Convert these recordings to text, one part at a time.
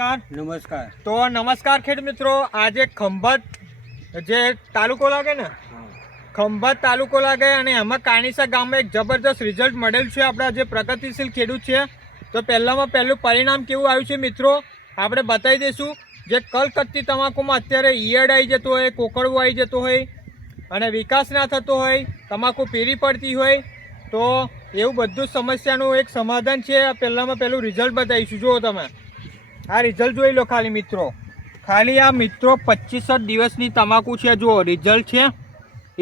નમસ્કાર. નમસ્કાર. તો નમસ્કાર ખેડૂત મિત્રો. આજે ખંભાત જે તાલુકો લાગે ને, ખંભાત તાલુકો લાગે અને એમાં કાણીસા ગામમાં એક જબરદસ્ત રિઝલ્ટ મળેલું છે. આપણા જે પ્રગતિશીલ ખેડૂત છે તો પહેલામાં પહેલું પરિણામ કેવું આવ્યું છે મિત્રો આપણે બતાવી દઈશું. જે કલકત્તી તમાકુમાં અત્યારે ઈયળ આવી જતો હોય, કોકડવું આવી જતો હોય અને વિકાસ ના થતો હોય, તમાકુ પીરી પડતી હોય, તો એવું બધું સમસ્યાનું એક સમાધાન છે. પહેલામાં પહેલું રિઝલ્ટ બતાવીશું. જુઓ તમે આ રિઝલ્ટ જોઈ લો ખાલી મિત્રો. ખાલી આ મિત્રો 25 દિવસની તમાકુ છે. જુઓ રિઝલ્ટ છે.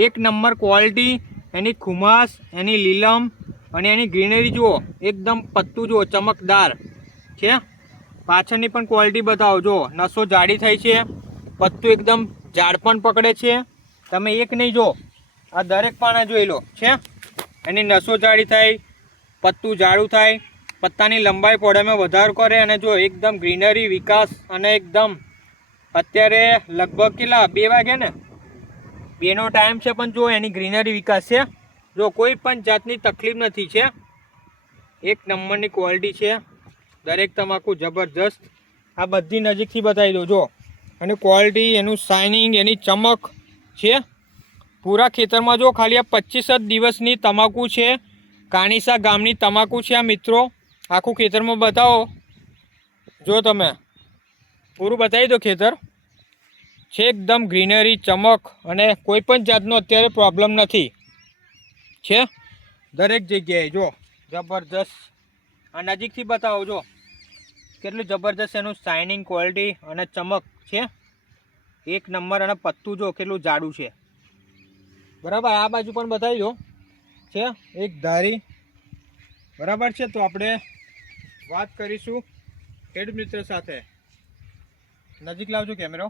એક નંબર ક્વોલિટી, એની ખુમાસ, એની લીલમ અને એની ગ્રીનરી જુઓ. એકદમ પત્તું જુઓ ચમકદાર છે. પાછળની પણ ક્વોલિટી બતાવો. જુઓ નસો જાડી થઈ છે, પત્તું એકદમ ઝાડ પણ પકડે છે. તમે એક નહીં જો આ દરેક પાના જોઈ લો છે. એની નસો જાડી થાય, પત્તું જાડું થાય, પત્તાની લંબાઈ પહોળાઈમાં વધારો કરે અને જો એકદમ ગ્રીનરી વિકાસ અને એકદમ અત્યારે લગભગ કેટલા 2 વાગ્યા ને 2નો ટાઈમ છે પણ જો એની ગ્રીનરી વિકાસ છે. જો કોઈ પણ જાતની તકલીફ નથી છે. એક નંબરની ક્વોલિટી છે. દરેક તમાકુ જબરજસ્ત. આ બધી નજીકથી બતાવી દો. જો એની ક્વોલિટી, એનું શાઇનિંગ, એની ચમક છે. પૂરા ખેતરમાં જો ખાલી આ 25 દિવસની તમાકુ છે. કાણીસા ગામની તમાકુ છે આ મિત્રો. આખું ખેતરમાં બતાવો. જો તમે પૂરું બતાવી દો. ખેતર છે એકદમ ગ્રીનરી, ચમક અને કોઈ પણ જાતનો અત્યારે પ્રોબ્લેમ નથી છે દરેક જગ્યાએ. જો જબરજસ્ત. આ નજીકથી બતાવો. જો કેટલું જબરજસ્ત એનું શાઇનિંગ, ક્વોલિટી અને ચમક છે. એક નંબર. અને પત્તું જો કેટલું જાડું છે. બરાબર. આ બાજુ પણ બતાવી દો. છે એક ધારી. બરાબર છે. તો આપણે વાત કરીશું ખેડૂત મિત્ર સાથે. નજીક લાવજો કેમેરો.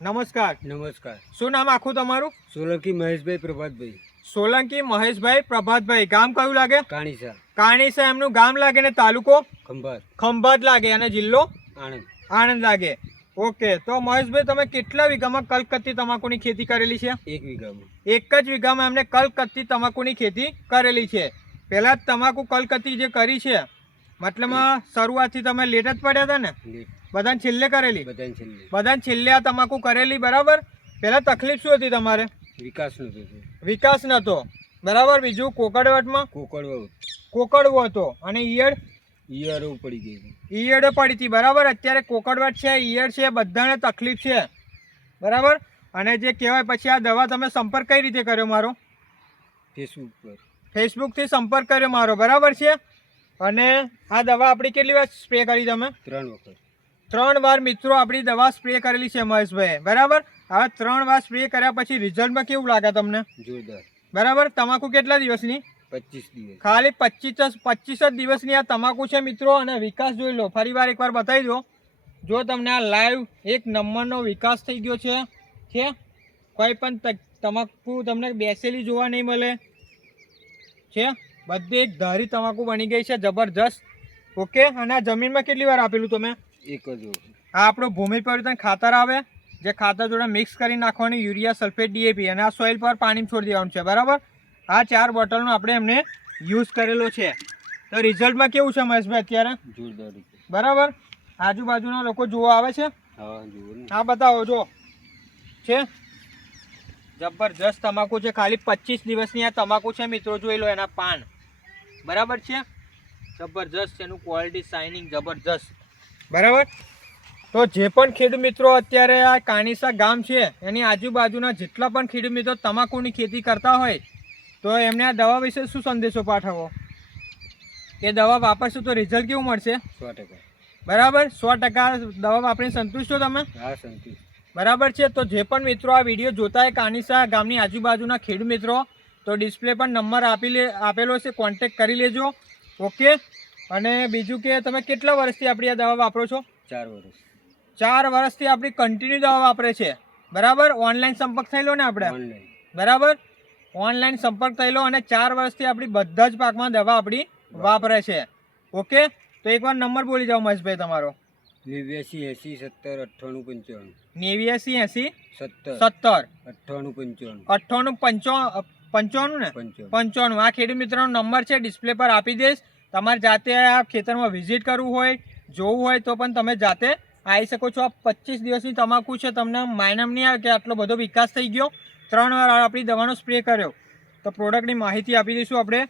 નમસ્કાર. નમસ્કાર. શું નામ આખું તમારું? સોલંકી મહેશભાઈ પ્રભાતભાઈ. સોલંકી મહેશભાઈ પ્રભાતભાઈ. ગામ કયું લાગે? કાણીસા. કાણીસા એમનું ગામ લાગે ને તાલુકો ખંભાત. ખંભાત લાગે અને જિલ્લો આણંદ. આણંદ લાગે. ઓકે. તો મહેશભાઈ તમે કેટલા વીઘામાં કલકત્તી તમાકુની ખેતી કરેલી છે? 1 વીઘામાં. એક જ વીઘામાં એમને કલકત્તી તમાકુની ખેતી કરેલી છે. પહેલાં તમાકુ કલકત્તી જે કરી છે મતલબમાં શરૂઆતથી તમે લેટ જ પડ્યા હતા ને? બધાને છેલ્લે કરેલી? બધાને છેલ્લે આ તમાકુ કરેલી. બરાબર. પહેલાં તકલીફ શું હતી તમારે? વિકાસ નહોતો. બરાબર. બીજું કોકડવટમાં કોકડવો હતો અને ઈયળો પડી ગઈ. ઈયળો પડી હતી. બરાબર. અત્યારે કોકડવટ છે, ઈયળ છે, બધાને તકલીફ છે. બરાબર. અને જે કહેવાય પછી આ દવા તમે સંપર્ક કઈ રીતે કર્યો મારો? ફેસબુકથી સંપર્ક કર્યો મારો. બરાબર છે. અને આ દવા આપણી કેટલી વાર સ્પ્રે કરી તમે? 3 વખત. 3 વાર મિત્રો આપણી દવા સ્પ્રે કરેલી છે મહેશભાઈ. બરાબર. હવે 3 વાર સ્પ્રે કર્યા પછી રિઝલ્ટમાં કેવું લાગે તમને? જોરદાર. બરાબર. તમાકુ કેટલા દિવસની? 25 દિવસ. ખાલી 25 દિવસની આ તમાકુ છે મિત્રો. અને વિકાસ જોઈ લો. ફરી વાર એકવાર બતાવી દો. જો તમને આ લાઈવ એક નંબરનો વિકાસ થઈ ગયો છે. કોઈ પણ તમાકુ તમને બેસેલી જોવા નહીં મળે છે. બધી એક ધારી તમાકુ બની ગઈ છે. જબરજસ્ત. ઓકે. અને આ જમીનમાં કેટલી વાર આપેલું તમે? 1 જ. આ આપણું ભૂમિ પરિવર્તન ખાતર આવે, જે ખાતર જોડે મિક્સ કરી નાખવાની, યુરિયા, સલ્ફેટ, DAP અને આ સોઇલ પર પાણી છોડી દેવાનું છે. બરાબર. આ 4 બોટલનો આપણે એમને યુઝ કરેલો છે. તો રિઝલ્ટમાં કેવું છે મહેશભાઈ અત્યારે? જોરદાર. બરાબર. આજુબાજુના લોકો જોવા આવે છે? હા બતાવો. જો છે જબરજસ્ત તમાકુ છે. ખાલી 25 દિવસની આ તમાકુ છે મિત્રો. જોઈ લો એના પાન. બરાબર છે. જબરજસ્ત. એનું ક્વોલિટી, શાઇનિંગ જબરજસ્ત. બરાબર. તો જે પણ ખેડૂત મિત્રો અત્યારે આ કાણીસા ગામ છે એની આજુબાજુના જેટલા પણ ખેડૂત મિત્રો તમાકુની ખેતી કરતા હોય તો એમને આ દવા વિશે શું સંદેશો પાઠવો? એ દવા વાપરશો તો રિઝલ્ટ કેવું મળશે? 100%. બરાબર. 100% દવા વાપરીને સંતુષ્ટ છો તમે? હા, સંતુષ્ટ. બરાબર છે. તો જે પણ મિત્રો આ વિડીયો જોતા હોય કાણીસા ગામની આજુબાજુના ખેડૂત મિત્રો, તો ડિસ્પ્લે પર નંબર આપેલો છે. કોન્ટેક્ટ કરી લેજો. ઓકે. અને બીજું કે તમે કેટલા વર્ષથી આપણી આ દવા વાપરો છો? 4 વર્ષ. 4 વર્ષથી આપણી કન્ટિન્યુ દવા વાપરે છે. બરાબર. ઓનલાઈન સંપર્ક થયેલો ને આપણે? બરાબર. ઓનલાઈન સંપર્ક થયેલો અને 4 વર્ષથી આપણી બધા જ પાકમાં દવા આપણી વાપરે છે. ઓકે. તો એકવાર નંબર બોલી જાઓ મહેશભાઈ તમારો. 89 80 70 98 95 ને 95. આ ખેડૂત મિત્રનો નંબર છે. ડિસ્પ્લે પર આપી દઈશ. તમારે જાતે આ ખેતરમાં વિઝિટ કરવું હોય જોવું હોય તો પણ તમે જાતે આવી શકો છો. આ 25 દિવસની તમાકુ છે, તમને માયનામ નહીં આવે કે આટલો બધો વિકાસ થઈ ગયો, 3 વાર આપણી દવાનો સ્પ્રે કર્યો. તો પ્રોડક્ટની માહિતી આપી દઈશું આપણે.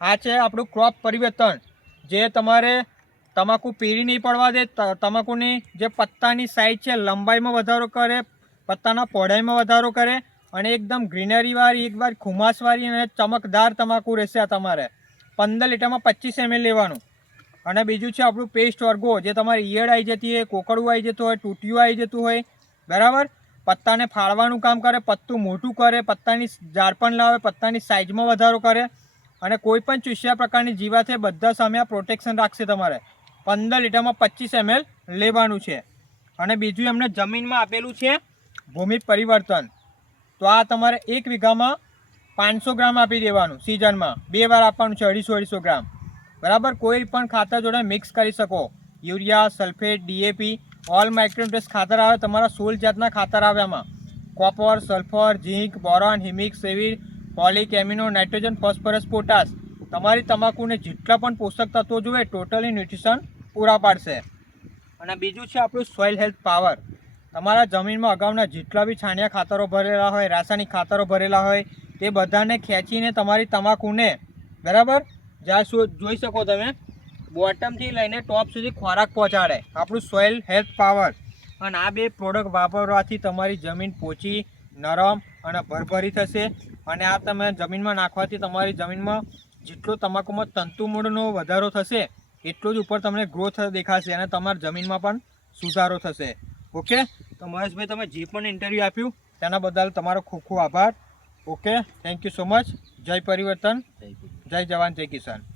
આ છે આપણું ક્રોપ પરિવર્તન, જે તમારે તમાકુ પીળી નહીં પડવા દે, તમાકુની જે પત્તાની સાઇઝ છે લંબાઈમાં વધારો કરે, પત્તાના પહોળાઈમાં વધારો કરે અને એકદમ ગ્રીનરીવાળી, એકવાર ખુમાસવાળી અને ચમકદાર તમાકુ રહેશે. આ તમારે 15 લીટરમાં 25 ml લેવાનું. અને બીજું છે આપણું પેસ્ટ વર્ગો, જે તમારી ઈયળ આવી જતી હોય, કોકડું આવી જતું હોય, તૂટિયું આવી જતું હોય, બરાબર, પત્તાને ફાળવાનું કામ કરે, પત્તું મોટું કરે, પત્તાની ઝાડપણ લાવે, પત્તાની સાઇઝમાં વધારો કરે અને કોઈ પણ ચૂસ્યા પ્રકારની જીવાત છે બધા સામે આ પ્રોટેક્શન રાખશે. તમારે 15 લીટરમાં 25 ml લેવાનું છે. અને બીજું એમને જમીનમાં આપેલું છે ભૂમિ પરિવર્તન. તો આ તમારે 1 વીઘામાં 500 ગ્રામ આપી દેવાનું, સિઝનમાં 2 વાર આપવાનું છે, 250 ગ્રામ, બરાબર. કોઈ પણ ખાતર જોડે મિક્સ કરી શકો, urea, sulphate, DAP, all micronutrients ખાતર આવે, તમારા 16 જાતના ખાતર આવે એમાં, copper, sulphur, zinc, boron, humic, સેવિર, folic, amino, nitrogen, phosphorus, potash. તમારી તમાકુને જેટલા પણ પોષક તત્વો જોઈએ ટોટલી ન્યુટ્રિશન પૂરા પાડશે. અને બીજું છે આપણું સોઇલ હેલ્થ પાવર. તમારા જમીનમાં અગાઉના જેટલા બી છાણિયા ખાતરો ભરેલા હોય, રાસાયણિક ખાતરો ભરેલા હોય, તે બધાને ખેંચીને તમારી તમાકુને, બરાબર, જ્યાં જોઈ શકો તમે, બોટમથી લઈને ટોપ સુધી ખોરાક પહોંચાડે, આપણું સોઇલ હેલ્થ પાવર. અને આ 2 પ્રોડક્ટ વાપરવાથી તમારી જમીન પોચી, નરમ અને ભરભરી થશે. અને આ તમે જમીનમાં નાખવાથી તમારી જમીનમાં જેટલો તમાકુમાં તંતુમૂળનો વધારો થશે એટલો જ ઉપર તમને ગ્રોથ દેખાશે અને તમારી જમીનમાં પણ સુધારો થશે. ઓકે, તો મહેશભાઈ તમે જે પણ ઇન્ટરવ્યૂ આપ્યું તેના બદલ તમારો ખૂબ ખૂબ આભાર. Okay, thank you so much. જય પરિવર્તન, જય જવાન, જય કિસાન.